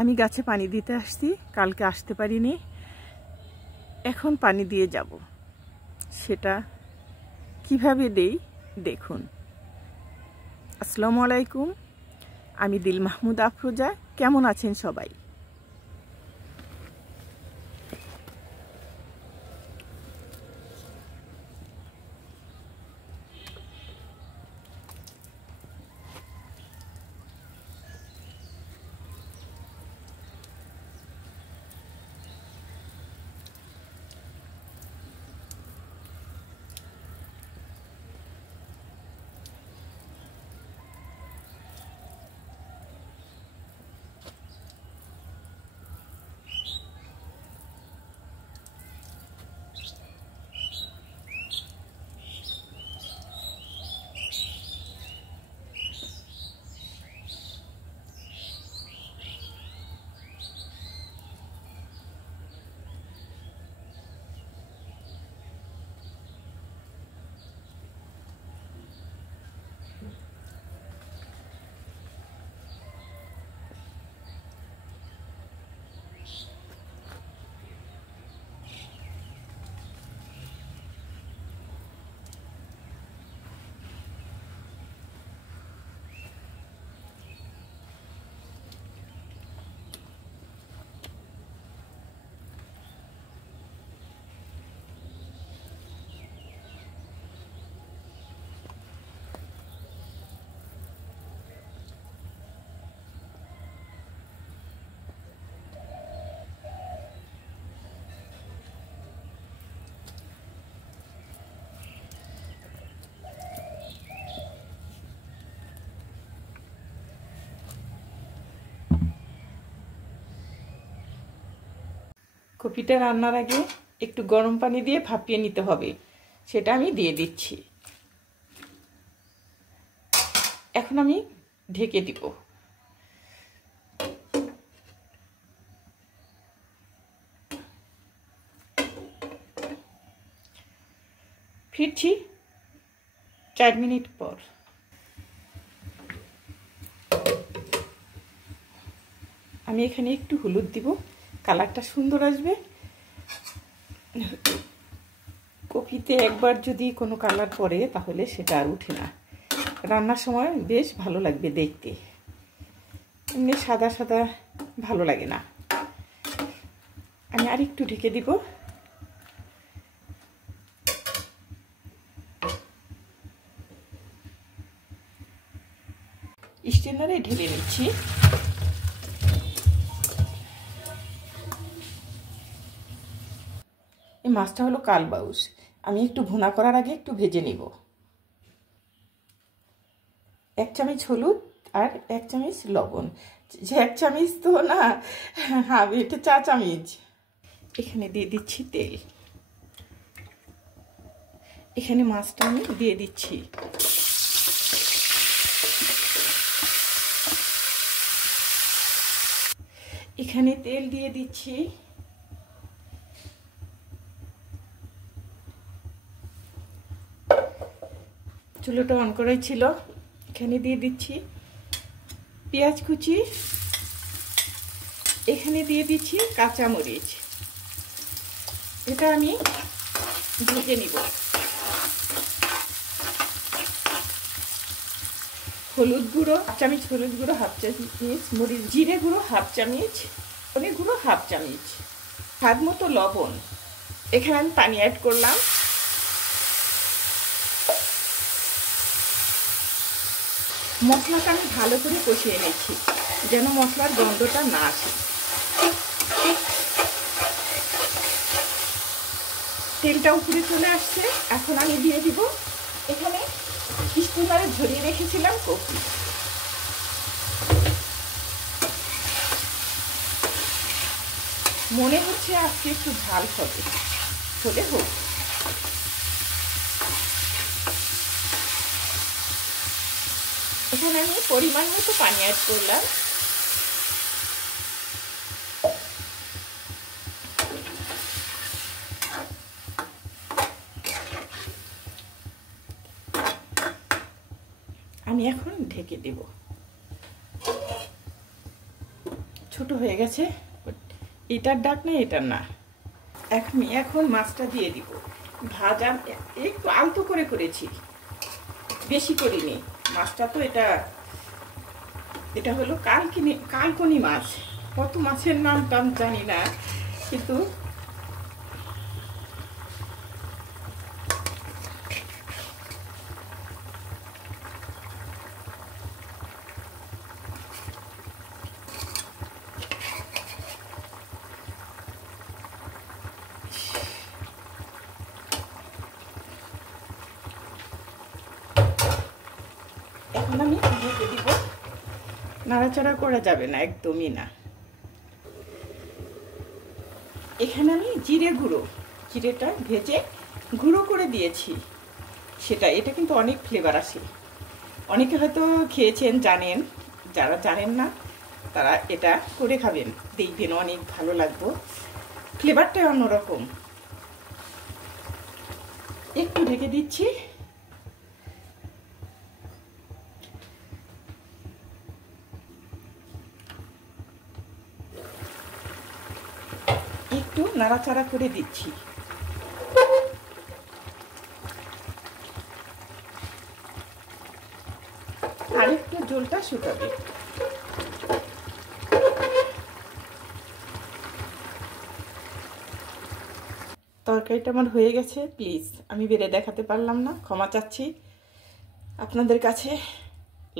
আমি গাছে পানি দিতে আসছি, কালকে আসতে পারিনি, এখন পানি দিয়ে যাব। সেটা কিভাবে দেই দেখুন। আসসালামু আলাইকুম, আমি দিল মাহমুদ আফরোজা। কেমন আছেন সবাই? কপিটা রান্নার আগে একটু গরম পানি দিয়ে ভাপিয়ে নিতে হবে, সেটা আমি দিয়ে দিচ্ছি। এখন আমি ঢেকে দিব। ফিরছি 4 মিনিট পর। আমি এখানে একটু হলুদ দিব, কালারটা সুন্দর আসবে। কপিতে একবার যদি কোনো কালার পড়ে তাহলে সেটা আর উঠে না, রান্নার সময় বেশ ভালো লাগবে দেখতে। এমনি সাদা সাদা ভালো লাগে না। আমি আর একটু ঢেকে দিব। স্টেনারে ঢেলে নিচ্ছি। এই মাছটা হলো কালবাউস, আমি একটু ভুনা করার আগে একটু ভেজে নিব। 1 চামচ হলুদ আর 1 চামচ লবণ। 1 চামচ তো না, হ্যাঁ এটা 4 চামচ। এখানে দিয়ে দিচ্ছি তেল। এখানে মাছটা আমি দিয়ে দিচ্ছি। এখানে তেল দিয়ে দিচ্ছি। চুলোটা অন করাই ছিল। এখানে দিয়ে দিচ্ছি পেঁয়াজ কুচি। এখানে দিয়ে দিচ্ছি কাঁচামরিচ। এটা আমি ভেজে নিব। হলুদ গুঁড়ো 1 চামচ, হলুদ গুঁড়ো 1/2 চামচ, মরিচ জিরে গুঁড়ো 1/2 চামচ, ধনে গুঁড়ো 1/2 চামচ, স্বাদ মতো লবণ। এখানে আমি পানি অ্যাড করলাম। মশলাটা আমি ভালো করে কষিয়ে নিচ্ছি যেন মশলার গন্ধটা না আসে। তেলটা উপরে চলে আসছে। এখন আমি দিয়ে দিব এখানে স্টিমারে ঝরিয়ে রেখেছিলাম কপি। মনে হচ্ছে আজকে একটু ঝাল হবে, হলে হোক। এখানে আমি পরিমাণ মতো পানি অ্যাড করলাম। আমি এখন ঢেকে দেব। ছোট হয়ে গেছে, এটার ডাক না, এটার না। এখন মাছটা দিয়ে দিব। ভাজা একটু আলতো করে করেছি, বেশি করিনি। মাছটা তো এটা হলো কালকনি মাছ। কত মাছের নাম টাম জানি না, কিন্তু এখন আমি ঢেকে দিব। নাড়াচাড়া করা যাবে না, একদমই না। এখানে আমি জিরেটা ভেজে গুঁড়ো করে দিয়েছি। এটা কিন্তু অনেক ফ্লেভার আসে। অনেকে হয়তো খেয়েছেন, জানেন। যারা জানেন না তারা এটা করে খাবেন, দেখবেন অনেক ভালো লাগবে। ফ্লেভারটা অন্যরকম। একটু ঢেকে দিচ্ছি। একটু নাড়াচাড়া করে দিচ্ছি। আর একটু ঝোলটা শুকাবে। তরকারিটা আমার হয়ে গেছে। প্লিজ, আমি বেড়ে দেখাতে পারলাম না, ক্ষমা চাচ্ছি আপনাদের কাছে।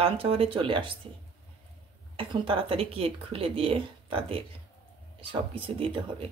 লাঞ্চ আওয়ারে চলে আসছি। এখন তাড়াতাড়ি গেট খুলে দিয়ে তাদের সব কিছু দিতে হবে।